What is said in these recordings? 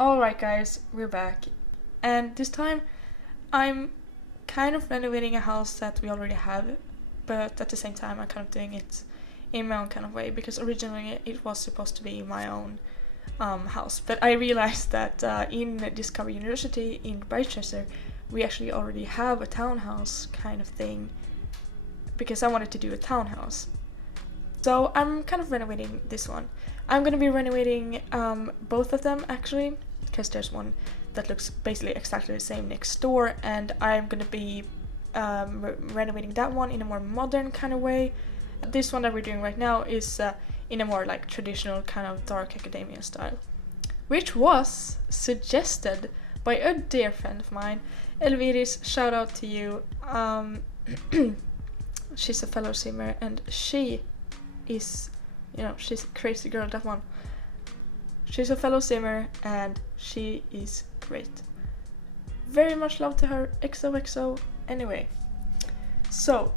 Alright guys, we're back. And this time I'm kind of renovating a house that we already have, but at the same time I'm kind of doing it in my own kind of way because originally it was supposed to be my own house. But I realized that in Discovery University in Britechester we actually already have a townhouse kind of thing because I wanted to do a townhouse. So I'm kind of renovating this one. I'm gonna be renovating both of them actually, because there's one that looks basically exactly the same next door, and I'm gonna be renovating that one in a more modern kind of way. This one that we're doing right now is in a more like traditional kind of dark academia style, which was suggested by a dear friend of mine, Elviris. Shout out to you. She's a fellow simmer, and she is, she's a crazy girl, that one. She's a fellow simmer and she is great. Very much love to her. XOXO. Anyway, so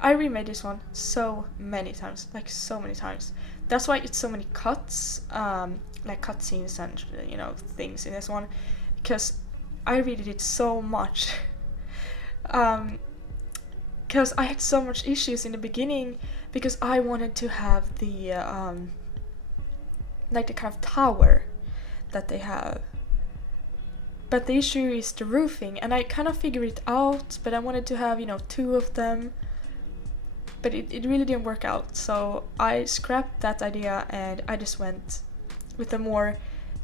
I remade this one so many times, like so many times. That's why it's so many cuts, like cutscenes and things in this one, because I redid it so much. Because I had so much issues in the beginning because I wanted to have the like the kind of tower that they have. But the issue is the roofing, and I kind of figured it out, but I wanted to have, two of them. But it really didn't work out, so I scrapped that idea and I just went with a more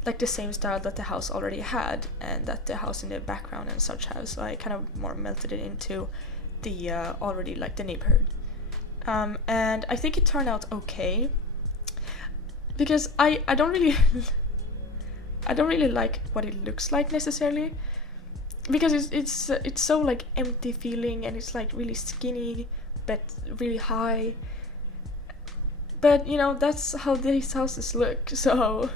like the same style that the house already had and that the house in the background and such has. So I kind of more melted it into the already like the neighborhood. And I think it turned out okay because I don't really I don't really like what it looks like necessarily, because it's so like empty feeling, and it's like really skinny but really high. But that's how these houses look, so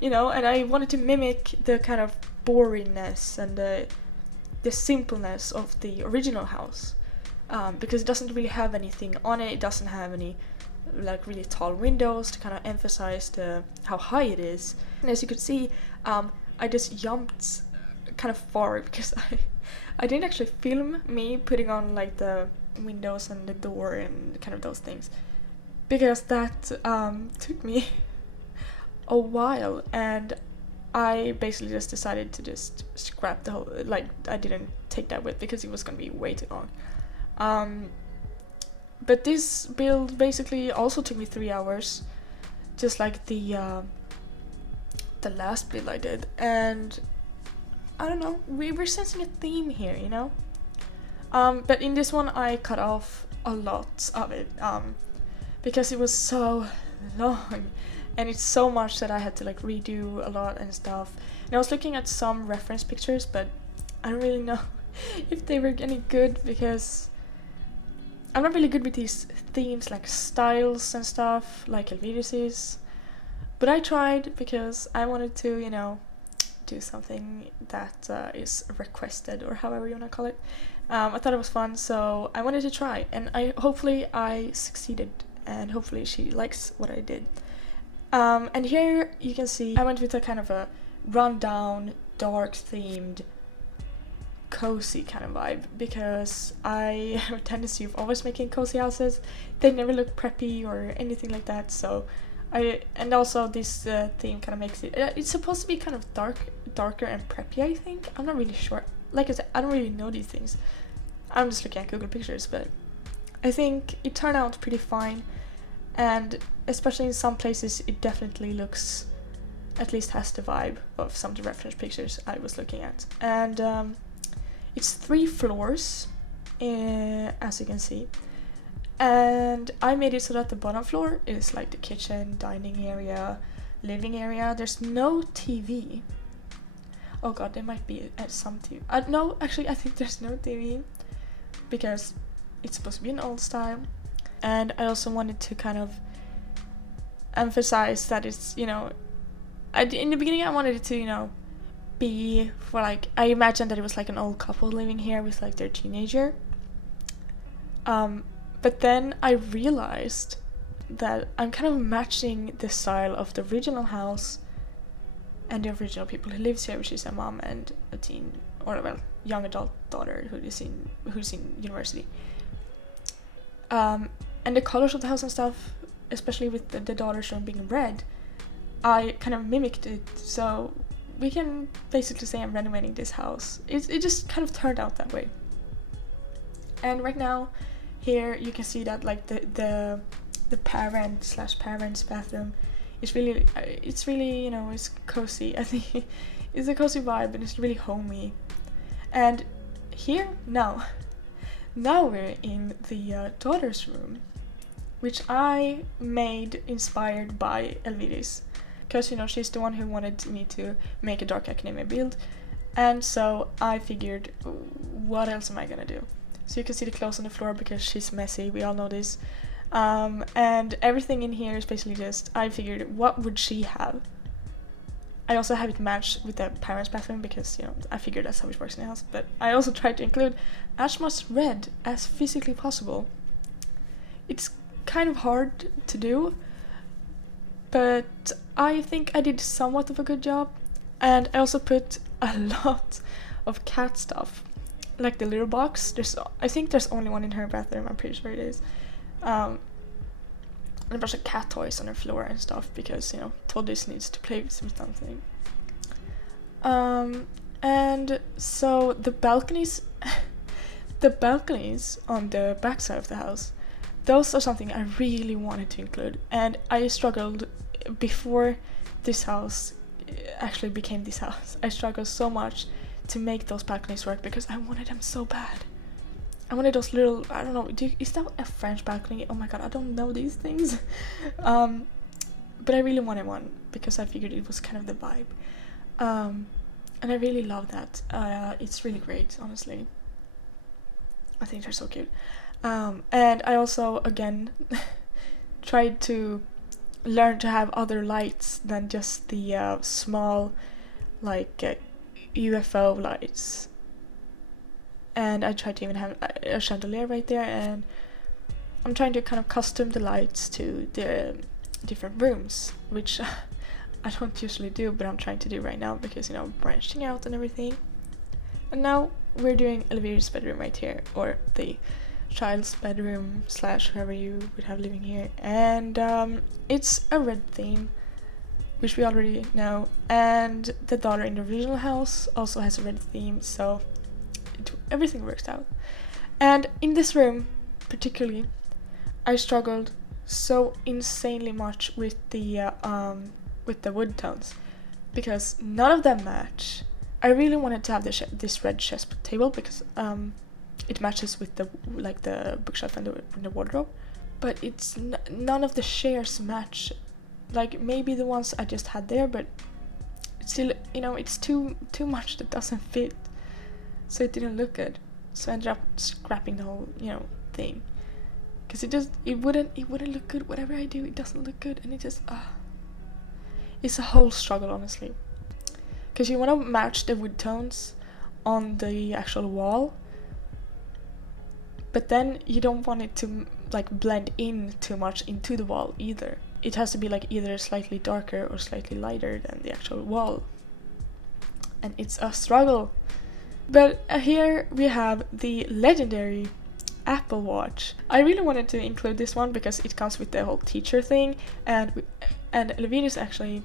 and I wanted to mimic the kind of boringness and the simpleness of the original house, because it doesn't really have anything on it. It doesn't have any like really tall windows to kind of emphasize how high it is. And as you could see, I just jumped kind of far because I didn't actually film me putting on like the windows and the door and kind of those things, because that took me a while, and I basically just decided to just scrap the whole, like I didn't take that with because it was gonna be way too long. But this build basically also took me 3 hours, just like the last build I did, and I don't know, we were sensing a theme here, but in this one I cut off a lot of it, because it was so long. And it's so much that I had to like redo a lot and stuff. And I was looking at some reference pictures, but I don't really know if they were any good, because I'm not really good with these themes like styles and stuff like Elviris is. But I tried because I wanted to, do something that is requested, or however you want to call it. I thought it was fun, so I wanted to try, and hopefully I succeeded, and hopefully she likes what I did. And here you can see I went with a kind of a rundown, dark themed, cozy kind of vibe, because I have a tendency of always making cozy houses. They never look preppy or anything like that, so and also this theme kind of makes it, it's supposed to be kind of darker and preppy, I think. I'm not really sure. Like I said, I don't really know these things. I'm just looking at Google Pictures, but I think it turned out pretty fine. And especially in some places it definitely looks, at least has the vibe of some of the reference pictures I was looking at. And it's 3 floors, as you can see. And I made it so that the bottom floor is like the kitchen, dining area, living area. There's no TV. Oh god, there might be some TV. No, actually I think there's no TV, because it's supposed to be an old style. And I also wanted to kind of emphasize that it's, in the beginning I wanted it to, be for like, I imagined that it was like an old couple living here with like their teenager. But then I realized that I'm kind of matching the style of the original house and the original people who lives here, which is a mom and a teen, or well, young adult daughter who's in university. And the colors of the house and stuff, especially with the daughter's room being red, I kind of mimicked it, so we can basically say I'm renovating this house. It just kind of turned out that way. And right now, here you can see that like the parent/parents bathroom is really, it's really, you know, it's cozy. I think it's a cozy vibe and it's really homey. And here now we're in the daughter's room, which I made inspired by Elviris, because you know she's the one who wanted me to make a dark academia build, and so I figured, what else am I gonna do? So you can see the clothes on the floor because she's messy, we all know this, and everything in here is basically just, I figured, what would she have? I also have it matched with the parents' bathroom because, you know, I figured that's how it works in the house, but I also tried to include as much red as physically possible. It's kind of hard to do, but I think I did somewhat of a good job. And I also put a lot of cat stuff, like the litter box. I think there's only one in her bathroom, I'm pretty sure it is. And a bunch of cat toys on her floor and stuff because, you know, Toddys needs to play with something. And so the balconies on the backside of the house, those are something I really wanted to include, and I struggled before this house actually became this house. I struggled so much to make those balconies work because I wanted them so bad. I wanted those little, I don't know, is that a French balcony? Oh my god, I don't know these things. But I really wanted one because I figured it was kind of the vibe. And I really love that. It's really great, honestly. I think they're so cute. And I also, again, tried to learn to have other lights than just the small, like, UFO lights. And I tried to even have a chandelier right there, and I'm trying to kind of custom the lights to the different rooms, which I don't usually do, but I'm trying to do right now because, you know, branching out and everything. And now we're doing Elviris' bedroom right here, or the child's bedroom / whoever you would have living here, and it's a red theme, which we already know, and the daughter in the original house also has a red theme, so everything works out. And in this room particularly, I struggled so insanely much with the wood tones because none of them match. I really wanted to have this red chest table because it matches with the bookshelf and the wardrobe, but it's none of the chairs match. Like maybe the ones I just had there, but it's still, you know, it's too much that doesn't fit, so it didn't look good. So I ended up scrapping the whole, you know, thing because it wouldn't look good. Whatever I do, it doesn't look good, and it just it's a whole struggle, honestly, because you want to match the wood tones on the actual wall, but then you don't want it to like blend in too much into the wall either. It has to be like either slightly darker or slightly lighter than the actual wall, and it's a struggle. But here we have the legendary Apple Watch. I really wanted to include this one because it comes with the whole teacher thing, and Elviris actually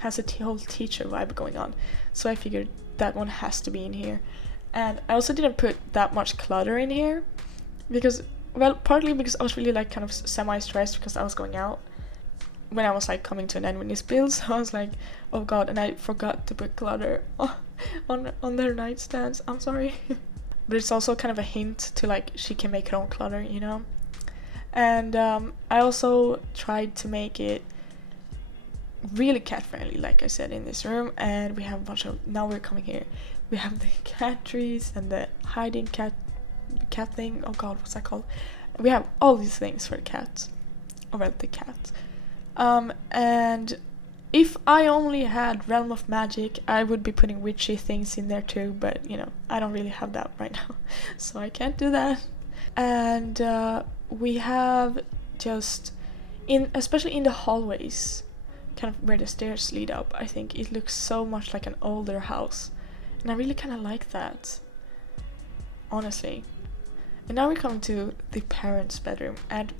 has a whole teacher vibe going on, so I figured that one has to be in here. And I also didn't put that much clutter in here because, well, partly because I was really like kind of semi-stressed because I was going out when I was like coming to an end with this build, so I was like, oh god, and I forgot to put clutter on their nightstands. I'm sorry. But it's also kind of a hint to like she can make her own clutter, you know. And I also tried to make it really cat friendly, like I said, in this room. And we have a bunch of, now we're coming here, we have the cat trees and the hiding cat thing. Oh god, what's that called? We have all these things for the cats, or well, the cat. And if I only had Realm of Magic, I would be putting witchy things in there too, but you know, I don't really have that right now, so I can't do that. And we have just, especially in the hallways, kind of where the stairs lead up, I think it looks so much like an older house. And I really kind of like that, honestly. And now we come to the parents' bedroom, and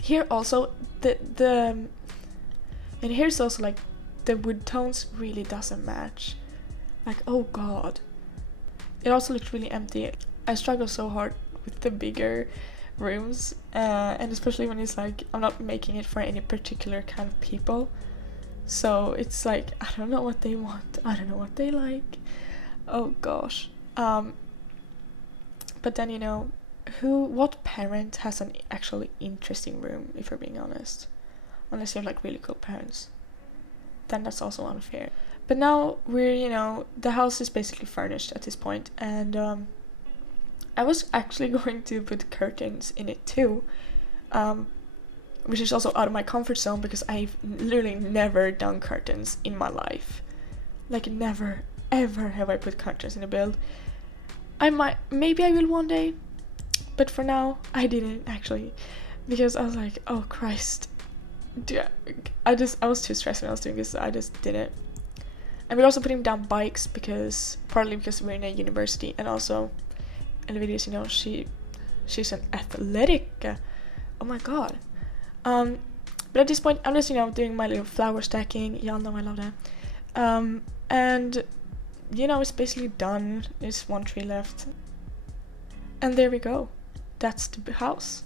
here also and here's also like the wood tones really doesn't match. Like, oh god. It also looks really empty. I struggle so hard with the bigger rooms, and especially when it's like I'm not making it for any particular kind of people. So it's like I don't know what they want. I don't know what they like. Oh gosh. But then, you know, what parent has an actually interesting room, if we're being honest? Unless you have like really cool parents. Then that's also unfair. But now the house is basically furnished at this point, and I was actually going to put curtains in it too, which is also out of my comfort zone because I've literally never done curtains in my life. Like, never, ever have I put curtains in a build. Maybe I will one day, but for now I didn't actually, because I was like, oh Christ, I was too stressed when I was doing this, so I just didn't. And we're also putting down bikes partly because we're in a university, and also Elviris, she's an athletic, oh my god. But at this point I'm just doing my little flower stacking. Y'all know I love that. And it's basically done. There's one tree left. And there we go. That's the house.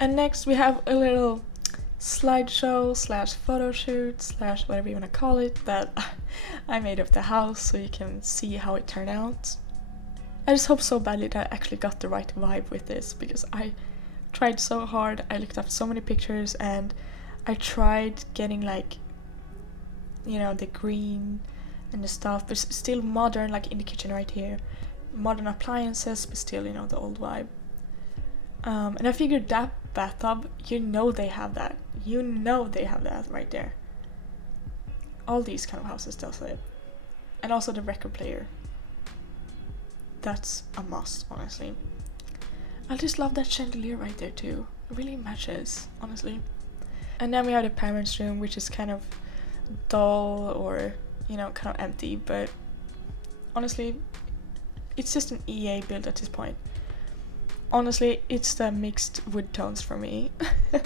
And next we have a little slideshow / photo shoot / whatever you want to call it that I made of the house, so you can see how it turned out. I just hope so badly that I actually got the right vibe with this, because I tried so hard. I looked up so many pictures, and I tried getting like the green and the stuff, but still modern, like in the kitchen right here. Modern appliances, but still, the old vibe. And I figured that bathtub, they have that. They have that right there. All these kind of houses does it. And also the record player. That's a must, honestly. I just love that chandelier right there too. It really matches, honestly. And then we have the parents' room, which is kind of dull or kind of empty, but honestly it's just an EA build at this point. Honestly, it's the mixed wood tones for me. It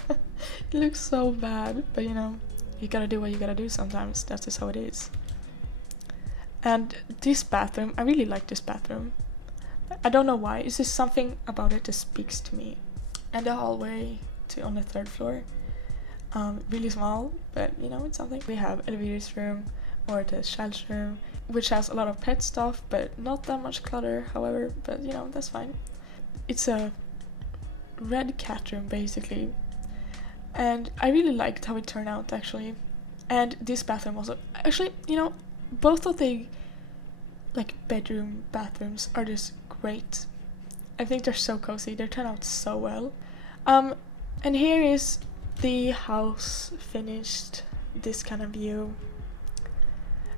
looks so bad, but you gotta do what you gotta do sometimes. That's just how it is. And this bathroom, I really like this bathroom. I don't know why, it's just something about it that speaks to me. And the hallway on the 3rd floor, really small, but it's something. We have Elviris' room, or the child's room, which has a lot of pet stuff, but not that much clutter, however, but that's fine. It's a red cat room, basically, and I really liked how it turned out, actually. And this bathroom also, actually, both of the bathrooms are just great. I think they're so cozy, they turn out so well. And here is the house finished, this kind of view.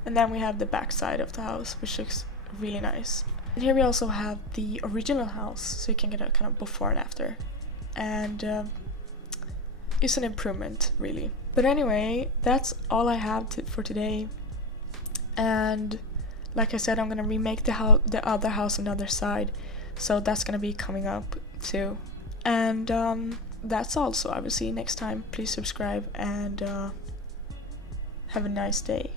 And then we have the back side of the house, which looks really nice. And here we also have the original house, so you can get a kind of before and after. And it's an improvement, really. But anyway, that's all I have for today. And like I said, I'm gonna remake the other house on the other side, so that's gonna be coming up too. And that's all, so I will see you next time. Please subscribe, and have a nice day.